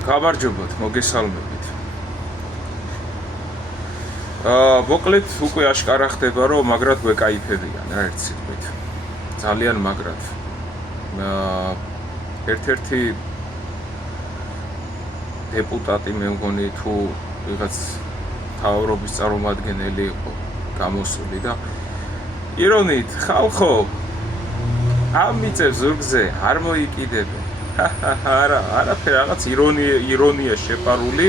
გამარჯობათ, მოგესალმებით. მოკლედ უკვე აშკარა ხდება, რომ მაგრად გვეკაიფებიან რა ერთ სიტყვით. ძალიან მაგრად. ერთ-ერთი დეპუტატი მე მგონი თუ ვიღაც თავრობის წარმომადგენელი იყო გამოსული და ირონიით ხალხო ამ მიწებს ზურგზე არ მოიკიდებენ. არაფერი რაღაც ირონია შეპარული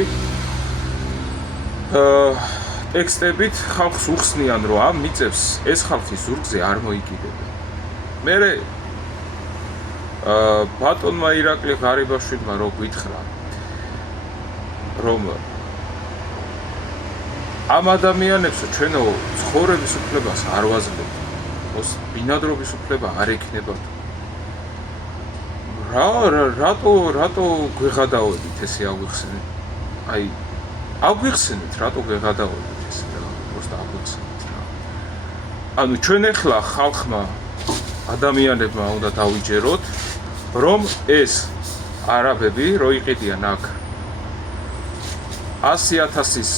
ტექსტებით ხალხს უხსნიან რომ ამ მიწებს ეს ხალხი ზურგზე არ მოიკიდებენ. მე ბატონმა ირაკლი ღარიბაშვილმა რო გითხრა რომ ამ ადამიანებს ჩვენო ცხოვრების უფლებას არ ვაძლევთ, ბინადრობის უფლება არ ექნებათ. რატო გვეღადაოდით ესე აღვიხსენეთ? აი, აღვიხსენეთ, რატო გვეღადაოდით ესე რა, просто აღვიხსენეთ რა. ანუ ჩვენ ახლა ხალხმა ადამიანებმა უნდა დავიჯეროთ, რომ ეს არაბები რო იყიდიან აქ 100,000-ის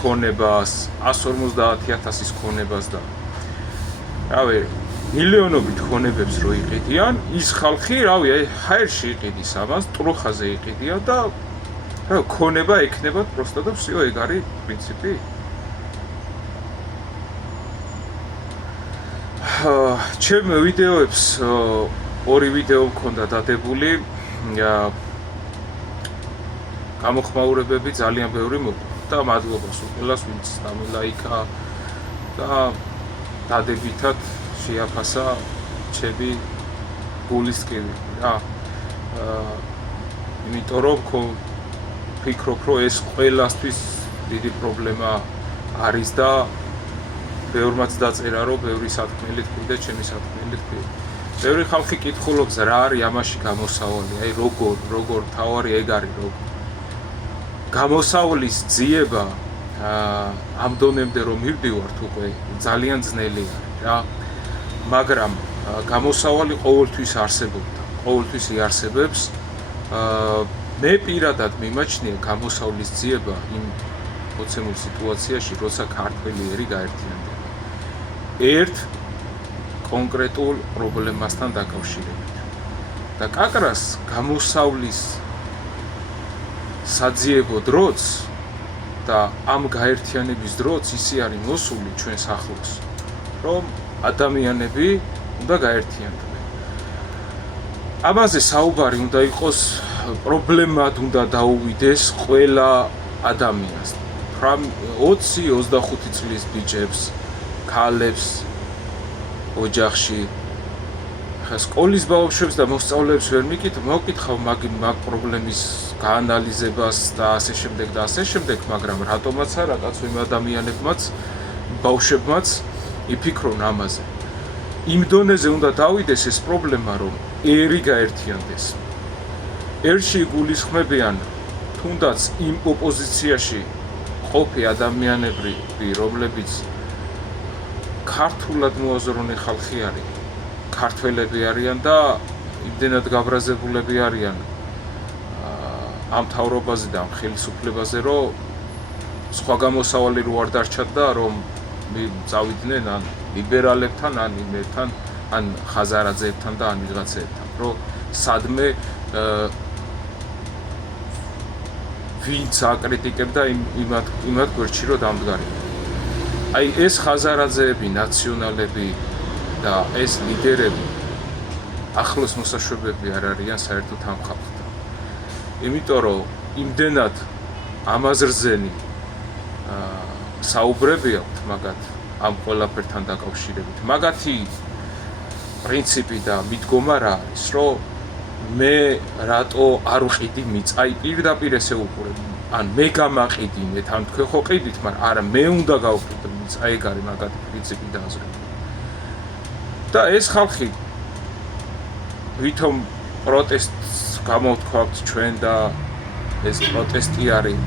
ქონებას, 150,000-ის ქონებას და რავი მილიონობით ქონებებს რო იყიდიან, ის ხალხი, რავი, აი ჰაერში იყიდის ამას, ტრუხაზე იყიდიან და რა ქონება ექნებათ პროსტა და всё, ეგ არის პრინციპი. ჩემ ვიდეოებს ორი ვიდეო მქონდა დადებული, გამოხმაურებები ძალიან ბევრი მოყვა და მადლობას ყველას, ვინც დამილაიკა და დადებითად შეაფასა ჩემი გულისკივი რა. იმიტომ რომ ვფიქრობ, რომ ეს ყველასთვის დიდი პრობლემა არის და ბევრმაც დაწერა, რომ ბევრი სათქმელი თქვი და ჩემი სათქმელი თქვი. ბევრი ხალხი კითხულობს რა არის ამაში გამოსავალი, აი როგორ თავარი ეგ არის როგორ. გამოსავლის ძიება ამ დონემდე რომ მივდივართ უკვე ძალიან ძნელი არის რა. მაგრამ გამოსავალი ყოველთვის არსებობდა, ყოველთვის იარსებებს. მე პირადად მიმაჩნია გამოსავლის ძიება იმ მოცემულ სიტუაციაში, როცა ქართველი ერი გაერთიანდება ერთ კონკრეტულ პრობლემასთან დაკავშირებით. და კაკრას გამოსავლის საძიებო დროც და ამ გაერთიანების დროც ისე არის მოსული ჩვენს ახლოს, რომ ადამიანები უნდა გაერთიანდნენ. ამაზე საუბარი უნდა იყოს, პრობლემად უნდა დაუვიდეს ყველა ადამიანს. 20-25 წლის ბიჭებს, ქალებს ოჯახში. სკოლის ბავშვებს და მოსწავლეებს ვერ მოკითხავ მაგ პრობლემის გაანალიზებას და ასე შემდეგ, მაგრამ რატომაც არა კაცო იმ ადამიანებმაც, ბავშვებმაც იფიქრონ ამაზე. იმ დონეზე უნდა დავიდეს ეს პრობლემა, რომ ერი გაერთიანდეს. ერში იგულისხმებიან თუნდაც იმ ოპოზიციაში ყოფი ადამიანები, რომლებიც ქართულად მოაზროვნე ხალხი არის, ქართველები არიან და იმდენად გაბრაზებულები არიან ამ თავრობაზე და ამ ხელისუფლებაზე, რომ სხვა გამოსავალი რო არ დარჩათ და რომ წავიდნენ ან ლიბერალებთან, ან იმერთან, ან ხაზარაძეებთან და ან ვიღაცებთან, რომ სადმე ვინც აკრიტიკებდა იმათ გვერდში რომ დამდგარიყო. აი ეს ხაზარაძეები, ნაციონალები და ეს ლიდერები ახლოს მოსაშვებები არ არიან საერთოდ ამ ხალხთან. იმიტომ რომ იმდენად ამაზრზენი საუბრები აქვთ მაგათ ამ ყველაფერთან დაკავშირებით. მაგათი პრინციპი და მიდგომა რა არის, რომ მე რატო არ ვყიდი მიწა, აი პირდაპირ ესე უყურებ. ან მე გამაყიდინეთ, ან თქვენ ხო ყიდით, მაგრამ არა მე უნდა გავყიდო მიწა, ეგ არის მაგათი პრინციპი და აზრი. და ეს ხალხი ვითომ პროტესტს გამოვთქვათ ჩვენ და ეს პროტესტი არის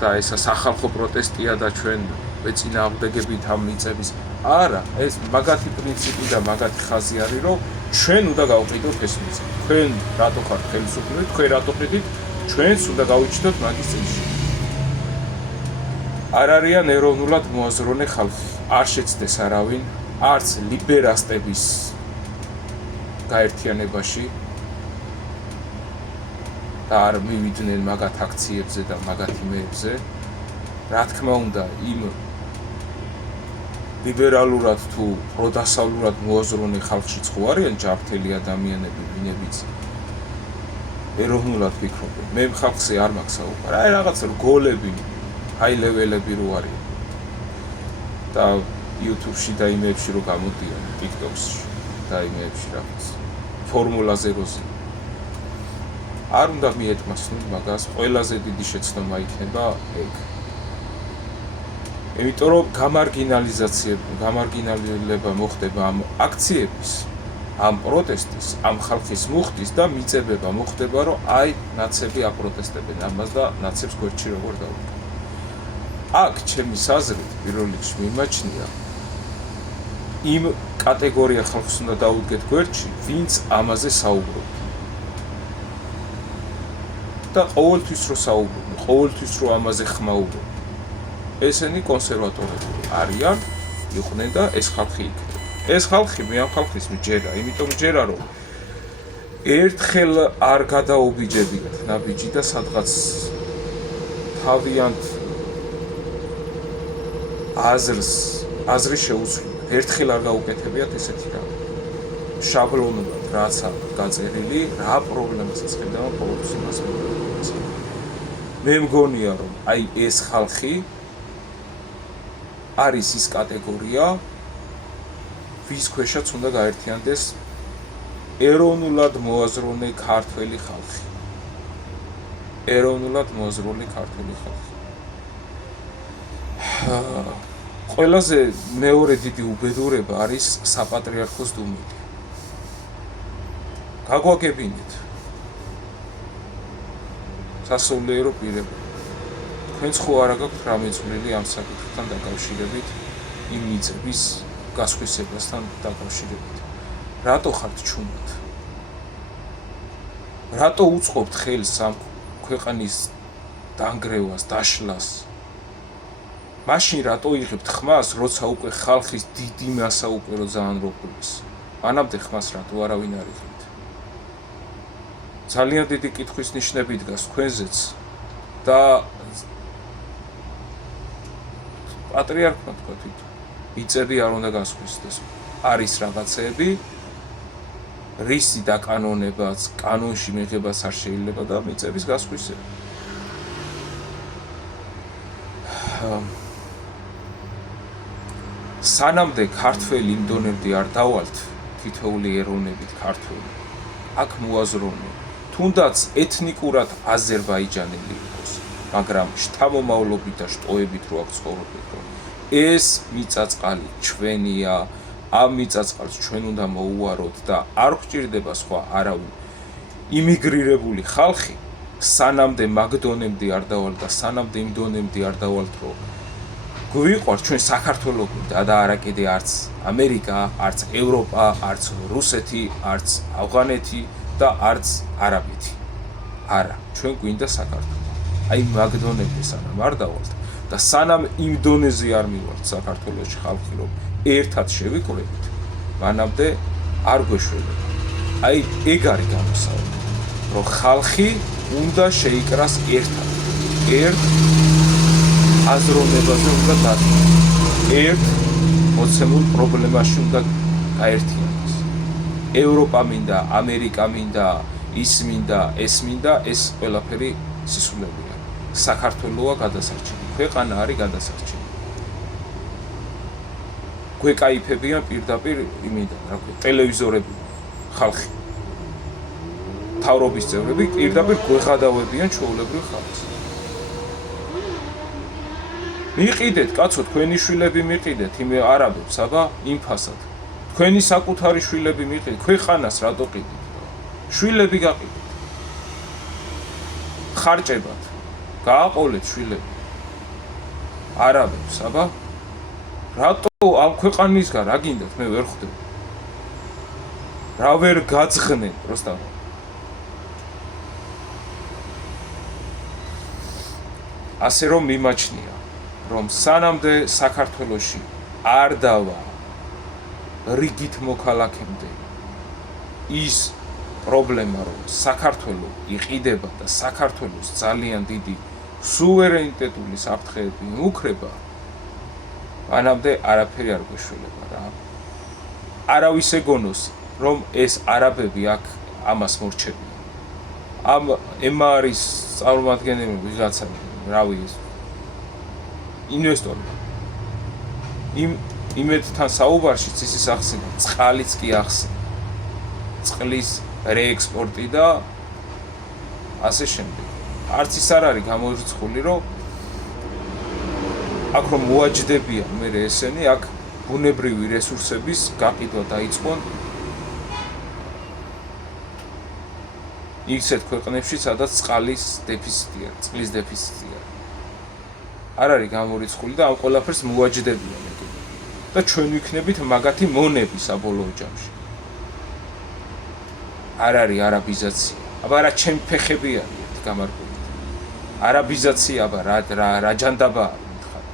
და ესა სახალხო პროტესტია და ჩვენ ვეწინააღმდეგებით ამ მიწების. არა, ეს მაგათი პრინციპი და მაგათი ხაზი არის, რომ ჩვენ უნდა გავყიდოთ ეს მიწა. თქვენ რატო ხართ ხელისუფლები, თქვენ რატო ყიდით ჩვენც უნდა გავიჩნდოთ მაგის წინში. არ არიან ეროვნულად მოაზროვნე ხალხი, არ შეცდეს არავინ, არც ლიბერასტების გაერთიანებაში და არ მივიდნენ მაგათ აქციებზე და მაგათ იმეებზე. რა თქმა უნდა, იმ ლიბერალურად თუ პროდასავლურად მოაზროვნე ხალხშიც ხო არიან ჯანმრთელი ადამიანები, ვინებიც ეროვნულად ფიქრობენ. მე ხალხზე არ მაქვს საუბარი. აი რაღაც რგოლები, ჰაი ლეველები რო არიან. და YouTube-ში და იმეებში რო გამოდიან, TikTok-ში და იმეებში რაღაც ფორმულა 0-ზე. არ უნდა მიეთმასნούν მაგას, ყველაზე დიდი შეცდომა იქნება ეგ. იმიტომ რომ გამარგინალება მოხდება ამ აქციების, ამ პროტესტის, ამ ხალხის მუხტის და მიწებება მოხდება, რომ აი ნაცები აპროტესტებენ ამას და ნაცებს გვერდში როგორ დაუდგენ. აქ ჩემის აზრით პირველ რიგში მიმაჩნია იმ კატეგორია ხალხს უნდა დაუდგეთ გვერდში, ვინც ამაზე საუბრობთ. და ყოველთვის რო საუბრობენ, ყოველთვის რო ამაზე ხმაურობენ. ესენი კონსერვატორები არიან, იყვნენ და ეს ხალხი იქნება. ეს ხალხი მე ამ ხალხის მჯერა, იმიტომ მჯერა რომ ერთხელ არ გადაობიჯებიათ ნაბიჯი და სადღაც თავიანთ აზრი შეუცვლია. ერთხელ არ გაუკეთებიათ ესეთი რამე. შაბლონურად რაც გაწერილი, რა პრობლემასაც ხედავ ყოველთვის იმას მოგწონს. მე მგონია რომ აი ეს ხალხი არის ის კატეგორია, ვის ქვეშაც უნდა გაერთიანდეს ეროვნულად მოაზროვნე ქართველი ხალხი. ეროვნულად მოაზროვნე ქართველი ხალხი. ყველაზე მეორე დიდი უბედურება არის საპატრიარქოს დუმილი. გაგვაგებინეთ სასულიერო პირები. თქვენც ხო არა გაქვთ რამე წვლილი ამ საკითხთან დაკავშირებით, იმ მიწების გასხვისებასთან დაკავშირებით. რატო ხართ ჩუმად? რატო უწყობთ ხელს ამ ქვეყნის დანგრევას, დაშლას? მაშინ რატო იღებთ ხმას, როცა უკვე ხალხის დიდი მასა უკვე რო ძალიან როყობს? მანამდე ხმას რატო არავინ არ იღებთ? ძალიან დიდი კითხვის ნიშნები დგას თქვენზეც და პატრიარქმა თქვა თვითონ მიწები არ უნდა გასხვისდეს. არის რაღაცეები, რისი დაკანონებაც, კანონში მიღებას არ შეიძლება და მიწების გასხვისება. სანამდე ქართველი იმ დონემდე არ დავალთ, თითოეული ეროვნებით ქართველი, აქ მოაზროვნე, თუნდაც ეთნიკურად აზერბაიჯანელი იყოს, მაგრამ შთამომავლობით და შტოებით რო აქ ცხოვრობთ, რომ ეს მიწაწყალი ჩვენია, ამ მიწაწყალს ჩვენ უნდა მოუაროთ და არ გვჭირდება სხვა არავინ იმიგრირებული ხალხი, სანამდე მაგ დონემდე არ დავალთ და სანამდე იმ დონემდე არ დავალთ, რომ გვიყვართ ჩვენ საქართველოები და არა კიდე არც ამერიკა, არც ევროპა, არც რუსეთი, არც ავღანეთი და არც არაბეთი. არა, ჩვენ გვინდა საქართველო. აი მაგ დონემდე სანამ არ დავალთ და სანამ იმ დონეზე არ მივართ საქართველოში ხალხი, რომ ერთად შევიკრებით, მანამდე არ გვეშველება. აი ეგ არის გამოსავალი, რომ ხალხი უნდა შეიკრას ერთად. ერთ აზროვნებაზე უნდა დადგეს. ერთ მოცემულ პრობლემაში უნდა გაერთიანდეს. ევროპა მინდა, ამერიკა მინდა, ის მინდა, ეს მინდა, ეს ყველაფერი სისულელია. საქართველოა გადასარჩენი, ქვეყანა არის გადასარჩენი. გვეკაიფებიან პირდაპირ იმიდან, რა ქვია, ტელევიზორები, ხალხი. მთავრობის წევრები პირდაპირ გვეღადავებიან ჩვეულებრივ ხალხს. მიყიდეთ, კაცო, თქვენი შვილები მიყიდეთ იმ არაბებს, აბა, იმ ფასად. თქვენი საკუთარი შვილები მიყიდეთ, ქვეყანას რატო ყიდით? შვილები გაყიდეთ. ხარჭებად. გააყოლეთ შვილები. არაბებს, აბა. რატო ამ ქვეყანისგან რა გინდათ, მე ვერ ხვდები. რა ვერ გაძღნენ, პროსტა. ასე რომ მიმაჩნია, რომ სანამდე საქართველოში არ დავა რიგით მოქალაქემდე ის პრობლემა, რომ საქართველო იყიდება და საქართველოს ძალიან დიდი სუვერენიტეტული საფრთხეები მიუქრება, მანამდე არაფერი არ გვეშველება რა. არავის ეგონოს, რომ ეს არაბები აქ ამას მორჩებიან. ამ ემარის წარმომადგენელი ვიღაცა, რავი ეს ინვესტორი. იმედთან საუბარშიც ის ახსენა, წყალიც კი ახსენა. წყლის რეექსპორტი და ასე შემდეგ. არც ის არ არის გამორიცხული, რომ აქ რომ მოაჯდებიან მე ესენი, აქ ბუნებრივი რესურსების გაყიდვა დაიწყონ ისეთ ქვეყნებში, სადაც წყლის დეფიციტია, წყლის დეფიციტია. არ არის გამორიცხული და ამ ყველაფერს მოაჯდებიან ეგრე. და ჩვენ ვიქნებით მაგათი მონები საბოლოო ჯამში. არ არის არაბიზაცია. აბა რა ჩემი ფეხები არის გამარგვლით. არაბიზაცია აბა რა ჯანდაბაა მითხარ.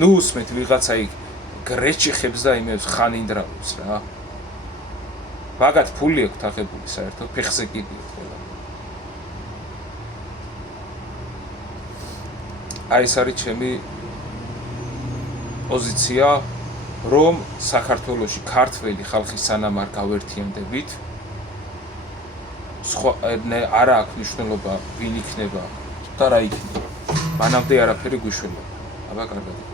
ნუ უსმეთ ვიღაცა იქ გრეჩი ხებს და იმებს ხანინდრავებს რა. მაგათ ფული აქვს აღებული საერთოდ ფეხზე კიდიოთ ყველა. აი ეს არის ჩემი პოზიცია, რომ საქართველოში ქართველი ხალხი სანამ არ გავერთიანდებით, სხვა არა აქვს მნიშვნელობა ვინ იქნება და რა იქნება. მანამდე არაფერი გვიშველება. აბა კარგად.